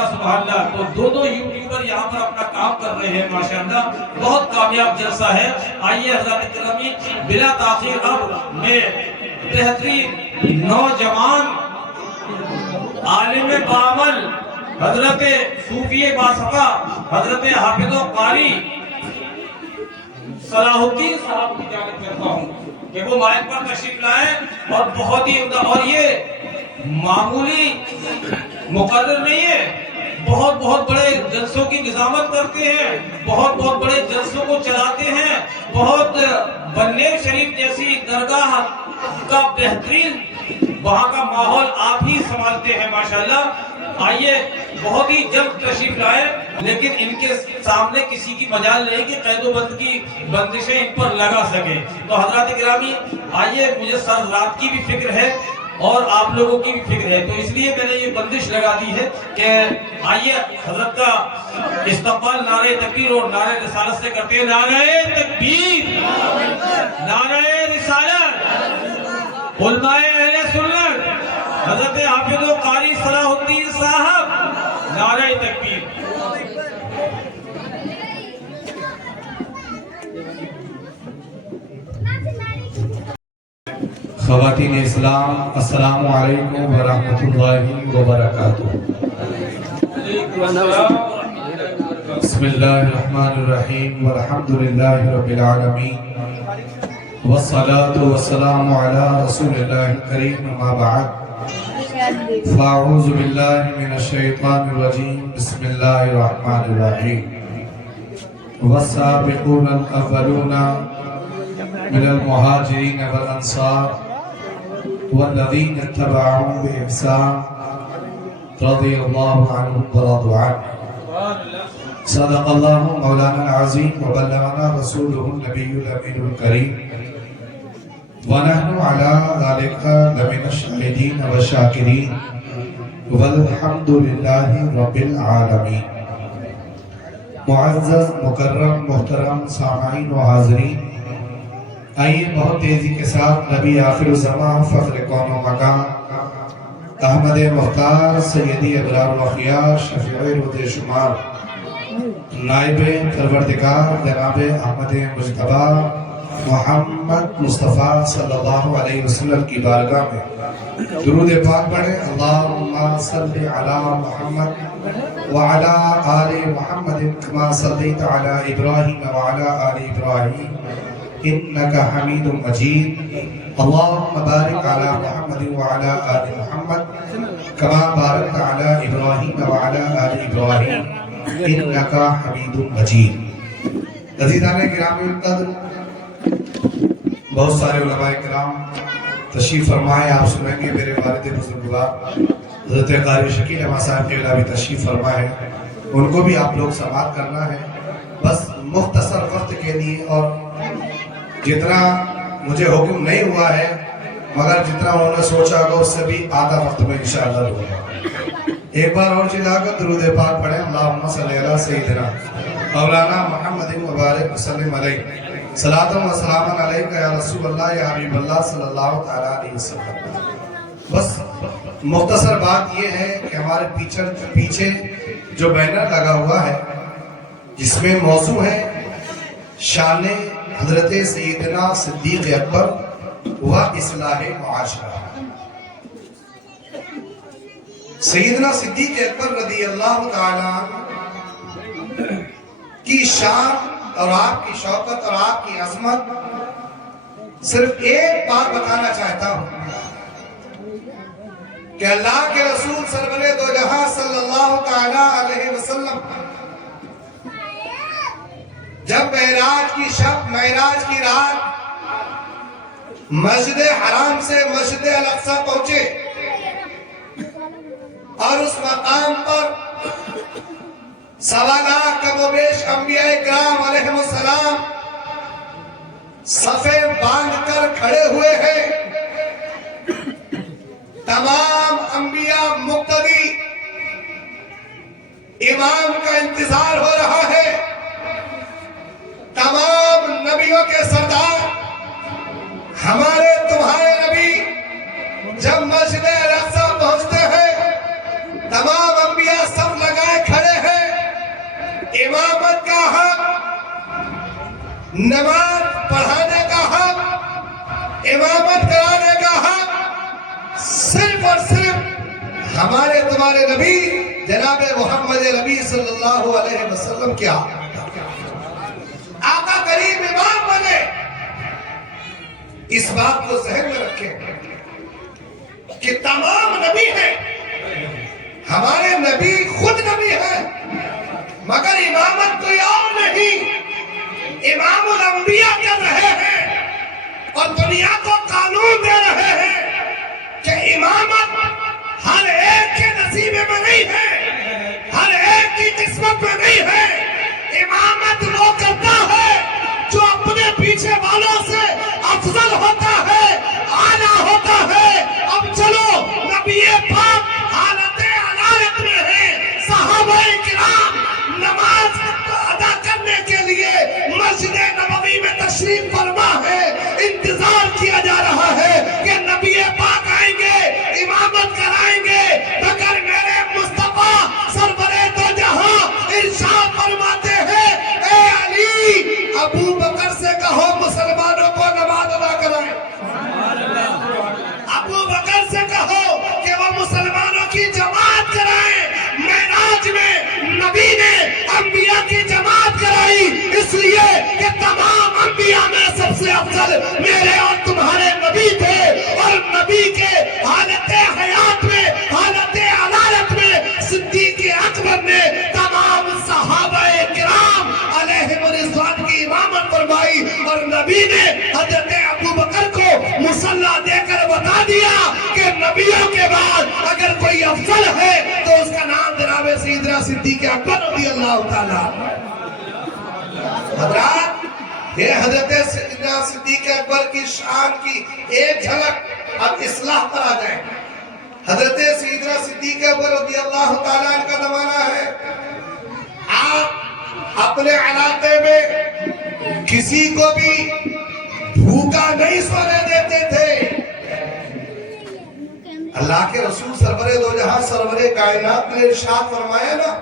اللہ. تو دونوں یوٹیوبر یہاں پر اپنا کام کر رہے ہیں ماشاءاللہ. بہت کامیاب جلسہ ہے. آئیے حضرات گرامی بلا تاخیر اب میں بہترین نوجوان عالم بعمل حضرت صوفی باصفا حضرت حافظ و قاری صلاح الدین صاحب کی جانب کرتا ہوں کہ وہ مائک پر تشریف لائیں. اور بہت ہی عمدہ, اور یہ معمولی مقرر نہیں ہے, بہت بڑے جلسوں کی نظامت کرتے ہیں, بہت بڑے جلسوں کو چلاتے ہیں. بہت بنیر شریف جیسی درگاہ کا بہترین وہاں کا ماحول آپ ہی سنبھالتے ہیں ماشاءاللہ. آئیے بہت ہی جلد تشریف لائے, لیکن ان کے سامنے کسی کی مجال نہیں کہ قید و بند کی بندشیں ان پر لگا سکے. تو حضرات گرامی آئیے, مجھے سر رات کی بھی فکر ہے اور آپ لوگوں کی بھی فکر ہے, تو اس لیے میں نے یہ بندش لگا دی ہے کہ آئیے حضرت کا استقبال نعرہ تکبیر اور نعرہ رسالت سے کرتے ہیں. نعرہ تکبیر, نعرہ رسالت, علماء اہل سنت حضرت حافظ و قاری صلاح الدین صاحب, نعرہ تکبیر. خواتین اسلام, السلام علیکم ورحمۃ اللہ وبرکاتہ. بسم اللہ الرحمن الرحیم, والحمدللہ رب العالمین, والصلاة والسلام علی رسول اللہ الکریم, اما بعد, فاعوذ باللہ من الشیطان الرجیم, بسم اللہ الرحمن الرحیم. والسابقون الاولون من المہاجرین والانصار والذین اتبعوهم بإحسان رضی اللہ عنہم ورضوا عنہ. صدق اللہ مولانا العظیم وبلغنا رسولہ النبی الامین الکریم, ونحن علی ذلک لمن الشاہدین والشاکرین, والحمد للہ رب العالمین. معزز مکرم محترم سامعین و حاضرین, آئیے بہت تیزی کے ساتھ نبی آخر الزمان فخر کون و مکان احمد مختار سیدی ابرار و خیار شفیع رود شمار نائب پروردگار جناب احمد مجتبی محمد مصطفیٰ صلی اللہ علیہ وسلم کی بارگاہ میں درود پاک پڑھیں. اللہم صلی علی محمد وعلی آل محمد کما صلیت علی ابراہیم وعلی آل ابراہیم انکا حمید مجید. اللہم بارک علی محمد وعلی آل محمد کما بارکت علی ابراہیم وعلی آل ابراہیم انکا حمید مجید. عزیزان گرامی القدر, بہت سارے علماء کرام تشریف فرمائے. آپ سنیں گے میرے والد بزرگوار حضرت قاری شکیل احمد صاحب کے بھی تشریف فرمائے, ان کو بھی آپ لوگ سماعت کرنا ہے. بس مختصر وقت کے لیے, اور جتنا مجھے حکم نہیں ہوا ہے مگر جتنا انہوں نے سوچا ہوگا اس سے بھی آدھا وقت میں انشاءاللہ دوں گا. ایک بار اور چلا کر درود پاک پڑھیں. اللہم صلی علی سیدنا مولانا محمد مبارک وسلم علیہ, صلاۃ و سلام علیک یا رسول اللہ یا حبیب اللہ صلی اللہ تعالیٰ علیہ وسلم. بس مختصر بات یہ ہے کہ ہمارے پیچھے جو بینر لگا ہوا ہے جس میں موضوع ہے شان حضرت سیدنا صدیق اکبر و اصلاح معاشرہ. سیدنا صدیق اکبر رضی اللہ تعالیٰ کی شان اور آپ کی شوکت اور آپ کی عظمت صرف ایک بات بتانا چاہتا ہوں کہ اللہ کے رسول سرور دو جہاں صلی اللہ تعالیٰ علیہ وسلم جب معراج کی شب, معراج کی رات مسجد حرام سے مسجد الاقصی پہنچے اور اس مقام پر سوالہ کم و بیش انبیاء کرام علیہ السلام صفے باندھ کر کھڑے ہوئے ہیں. تمام انبیاء مقتدی امام کا انتظار ہو رہا ہے. تمام نبیوں کے سردار ہمارے تمہارے نبی جب مسجد الاقصی پہنچتے ہیں تمام انبیاء سب لگے امامت کا حق، نماز پڑھانے کا حق، امامت کرانے کا حق صرف اور صرف ہمارے تمہارے نبی جناب محمد نبی صلی اللہ علیہ وسلم کیا آقا کریم امام بنے. اس بات کو ذہن میں رکھیں کہ تمام نبی ہیں، ہمارے نبی خود نبی ہیں، مگر امامت کوئی اور نہیں. امام الانبیاء کر رہے ہیں اور دنیا کو قانون دے رہے ہیں کہ امامت ہر ایک کے نصیبے میں نہیں ہے، ہر ایک کی قسمت میں نہیں ہے. امامت وہ کرتا ہے جو اپنے پیچھے والوں سے افضل ہوتا ہے، اعلیٰ ہوتا ہے. اب چلو نبی پاک حالت علایت میں ہے، صحابہ کرام نماز ادا کرنے کے لیے مسجد نبوی میں تشریف فرما ہے. انتظار کیا جا رہا ہے کہ نبی پاک آئیں گے، امامت کرائیں گے، مگر میرے مصطفیٰ سرور دو جہاں ارشاد فرماتے ہیں اے علی ابو بکر سے کہو مسلمانوں کو نماز ادا کرائیں. ابو بکر سے کہو کہ وہ مسلمانوں کی جماعت کرائیں. معراج میں نبی نے انبیاء کی جماعت کرائی اس لیے کہ تمام انبیاء میں سب سے افضل میرے اور تمہارے نبی تھے، اور نبی کے حالت حیات میں، حالت علالت میں صدیق اکبر نے تمام صحابہ کرام علیہم الرضوان کی امامت فرمائی. اور نبی نے حضرت ابو بکر کو مصلی دے کر بتا دیا کہ نبیوں کے بعد اگر کوئی افضل ہے تو اس کا نام جناب سیدنا صدیق اکبر رضی اللہ تعالیٰ. حضرات یہ حضرت سیدنا صدیق اکبر کی شان کی ایک جھلک. اب اصلاح پر آ جائیں. حضرت سیدنا صدیق اکبر رضی اللہ تعالیٰ کا زمانہ ہے، آپ اپنے علاقے میں کسی کو بھی بھوکا نہیں سونے دیتے تھے. اللہ کے رسول سرور دو جہاں سرور کائنات نے ارشاد فرمایا نا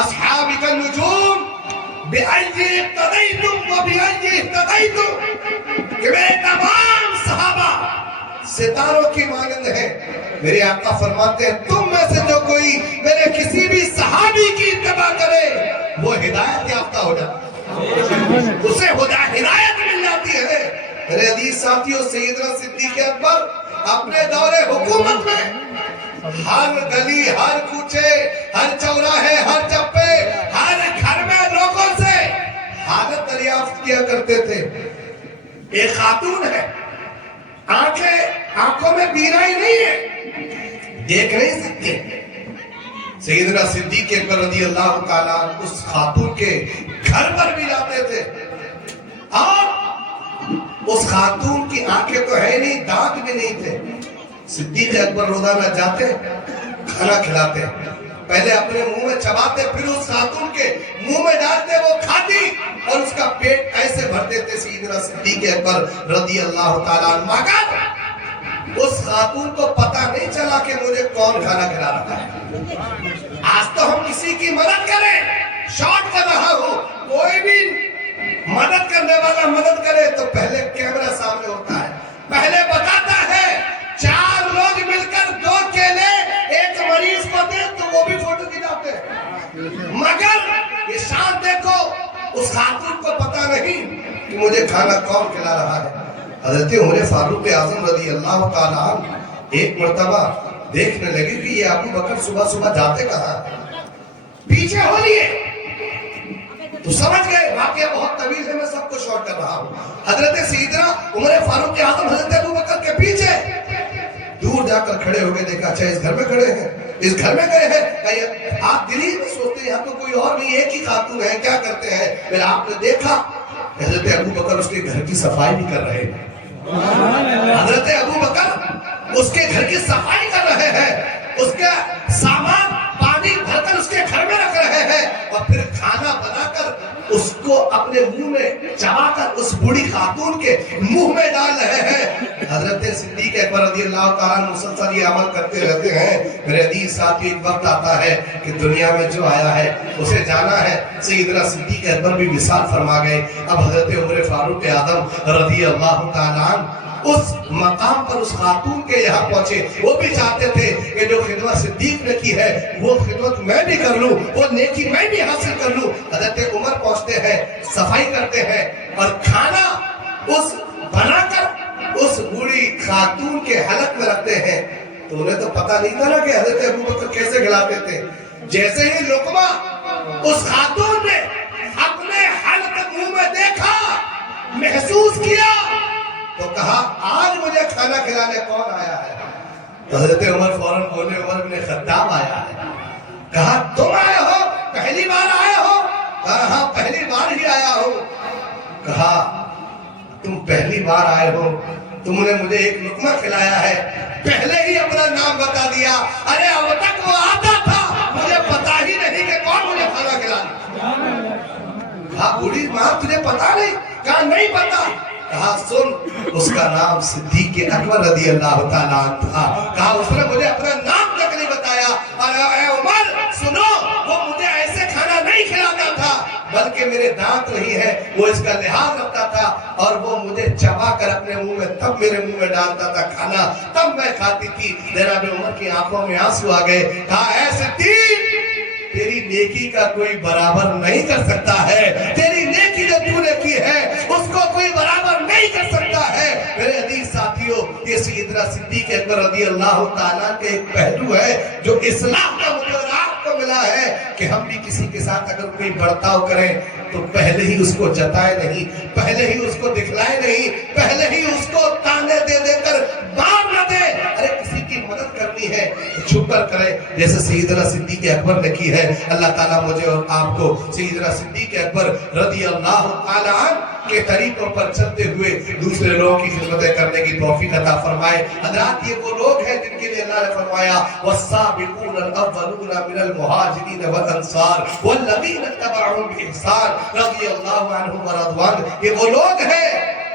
اصحابک النجوم بِأَيِّ اقتدیتم وَبِأَيِّ اہتدیتم، کہ میرے تمام صحابہ ستاروں کی مانند ہیں. میرے آقا فرماتے ہیں تم میں سے جو کوئی میرے کسی بھی صحابی کی اتباع کرے وہ ہدایت یافتہ ہو جاتا ہے، اسے ہدایت مل جاتی ہے. میرے عزیز ساتھیوں، سیدنا صدیق اکبر اپنے دور حکومت میں ہر گلی، ہر کوچے، ہر چوراہے، ہر چپے، ہر گھر میں لوگوں سے حالت دریافت کیا کرتے تھے. ایک خاتون ہے، آنکھوں میں بیرائی نہیں ہے، دیکھ نہیں سکتے. سیدنا صدیق اکبر رضی اللہ تعالیٰ اس خاتون کے گھر پر بھی جاتے تھے، اور اس خاتون کی آنکھیں تو ہے نہیں، دانت بھی نہیں تھے. صدیق اکبر روزانہ جاتے، کھانا کھلاتے، پہلے اپنے منہ میں چباتے، پھر اس خاتون کے منہ میں ڈالتے، وہ کھاتی اور اس کا پیٹ ایسے بھر دیتے سیدنا صدیق اکبر رضی اللہ تعالیٰ. مگر اس خاتون کو پتہ نہیں چلا کہ مجھے کون کھانا کھلا رہا ہے. آج تو ہم کسی کی مدد کریں، شارٹ کر رہا ہوں، کوئی بھی مدد کرنے والا مدد کرے تو پہلے کیمرہ سامنے ہوتا ہے، پہلے بتاتا ہے. 4 لوگ مل کر 2 کیلے ایک مریض کو دے تو وہ بھی فوٹو کھینچاتے ہیں. مگر یہ شان دیکھو، اس خاتون کو پتہ نہیں کہ مجھے کھانا کون کھلا رہا ہے. حضرت عمر فاروق اعظم رضی اللہ تعالیٰ ایک مرتبہ دیکھنے لگے کہ یہ ابو بکر صبح صبح جاتے کہاں، پیچھے ہو لیے تو سمجھ گئے واقعہ بہت طویل ہے، میں سب کو شارٹ کر رہا ہوں. حضرت سیدنا عمر فاروق اعظم حضرت ابو بکر کے پیچھے دور جا کر کھڑے ہو گئے. دیکھا اچھا اس گھر میں کھڑے ہیں، اس گھر میں گئے ہیں. آپ دلی میں سوچتے ہیں یہاں تو کوئی اور نہیں، ایک ہی خاتون ہے، کیا کرتے ہیں. پھر آپ نے دیکھا حضرت ابو بکر اس کے گھر کی صفائی بھی کر رہے ہیں. حضرت ابو بکر اس کے گھر کی صفائی کر رہے ہیں، اس کے سامان پانی بھر کر اس کے گھر میں رکھ رہے ہیں، اور پھر کھانا بنا کر اس کو اپنے منہ میں چبا کر اس بوڑھی خاتون کے منہ میں ڈال رہے ہیں. حضرت صدیق اکبر رضی اللہ تعالیٰ عنہ مسلسل یہ عمل کرتے رہتے ہیں. میرے عزیز ساتھی، ایک وقت آتا ہے کہ دنیا میں جو آیا ہے اسے جانا ہے. سیدنا صدیق اکبر بھی وصال فرما گئے. اب حضرت عمر فاروق اعظم رضی اللہ تعالیٰ عنہ اس مقام پر اس خاتون کے یہاں پہنچے. وہ بھی چاہتے تھے کہ جو خدمت صدیق نے کی ہے وہ خدمت میں بھی کر لوں، وہ نیکی میں بھی حاصل کر لوں. حضرت عمر پہنچتے ہیں، صفائی کرتے ہیں اور کھانا اس بنا کر اس بوڑھی خاتون کے حلق میں رکھتے ہیں. تو انہیں تو پتہ نہیں تھا نا کہ حضرت ابوبکر کیسے کھلاتے تھے. جیسے ہی لقمہ اس خاتون نے اپنے حلق منہ میں دیکھا، محسوس کیا، تو کہا آج مجھے کھانا کھلانے کون آیا ہے؟ تو حضرت عمر فوراً بولے عمر بن خطاب آیا ہے. کہا تم آئے ہو؟ پہلی بار آئے ہو؟ کہا ہاں پہلی بار ہی آیا ہو. کہا تم پہلی بار آئے ہو، تم نے مجھے ایک لقمہ کھلایا ہے، پہلے ہی اپنا نام بتا دیا. ارے اب تک وہ آتا تھا، مجھے پتا ہی نہیں کہ کون مجھے کھانا کھلانا. کہا بوڑھی ماں تجھے پتا نہیں؟ کہا نہیں پتا. کہا سن، اس کا نام صدیق اکبر رضی اللہ تعالیٰ عنہ تھا. کہا اس نے مجھے اپنا نام تک نہیں بتایا. اور اے عمر سنو، وہ مجھے ایسے کھانا نہیں کھلاتا تھا بلکہ میرے دانت نہیں ہے، وہ اس کا لحاظ رکھتا تھا اور وہ مجھے چبا کر اپنے منہ میں تب میرے منہ میں ڈالتا تھا کھانا، تب میں کھاتی تھی. جناب عمر کی آنکھوں میں آنسو آ گئے. کہا اے صدیق، تیری نیکی کا کوئی برابر نہیں کر سکتا ہے. تیری نیکی جو تو نے کی ہے اس کو کوئی برابر نہیں کر سکتا ہے. میرے عزیز ساتھیوں، یہ سیدنا صدیق اکبر رضی اللہ تعالیٰ کے ایک پہلو ہے جو اسلام کا مجھے اور آپ کو ملا ہے کہ ہم بھی کسی کے ساتھ اگر کوئی برتاؤ کریں تو پہلے ہی اس کو جتائے نہیں، پہلے ہی اس کو دکھلائے نہیں، پہلے ہی اس کو تانے دے دے کر مار نہ دے. ارے کسی کی مدد کرنی ہے چھپ کر کرے جیسے سیدنا صدیق اکبر نے کی ہے. اللہ تعالیٰ مجھے اور آپ کو سیدنا صدیق اکبر رضی اللہ تعالیٰ عنہ کے طریقوں پر چلتے ہوئے دوسرے لوگوں کی خدمتیں کرنے کی توفیق عطا فرمائے. حضرات یہ وہ لوگ ہیں جن کے لیے اللہ نے فرمایا والسابقون الاولون من المہاجرین والانصار والذین اتبعوهم بإحسان رضی اللہ عنہم ورضوان. یہ وہ لوگ ہیں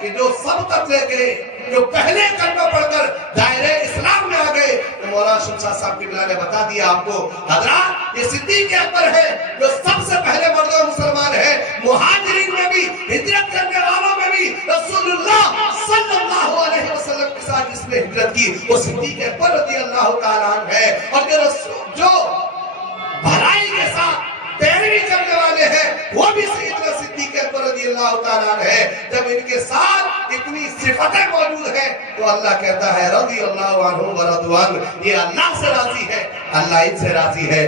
کہ جو سبقت لے گئے، جو پہلے کلمہ پڑھ کر دائرہ اسلام میں آ گئے. تو مولانا شمشاد صاحب کی بلا نے بتا دیا آپ کو. حضرات یہ صدیق اکبر ہے جو سب سے پہلے مرد و مسلمان ہے. مہاجرین میں بھی، ہجرت کرنے والوں میں بھی رسول اللہ صلی اللہ علیہ وسلم کے ساتھ جس نے ہجرت کی وہ صدیق اکبر رضی اللہ تعالیٰ عنہ ہے. اور جو بھلائی کے ساتھ پیروی کرنے والے ہیں وہ بھی سیدنا صدیق اکبر رضی اللہ تعالیٰ عنہ ہے. جب ان کے ساتھ اتنی صفتیں موجود ہیں تو اللہ کہتا ہے رضی اللہ عنہ ورضوان. یہ اللہ سے راضی ہے، اللہ ان سے راضی ہے.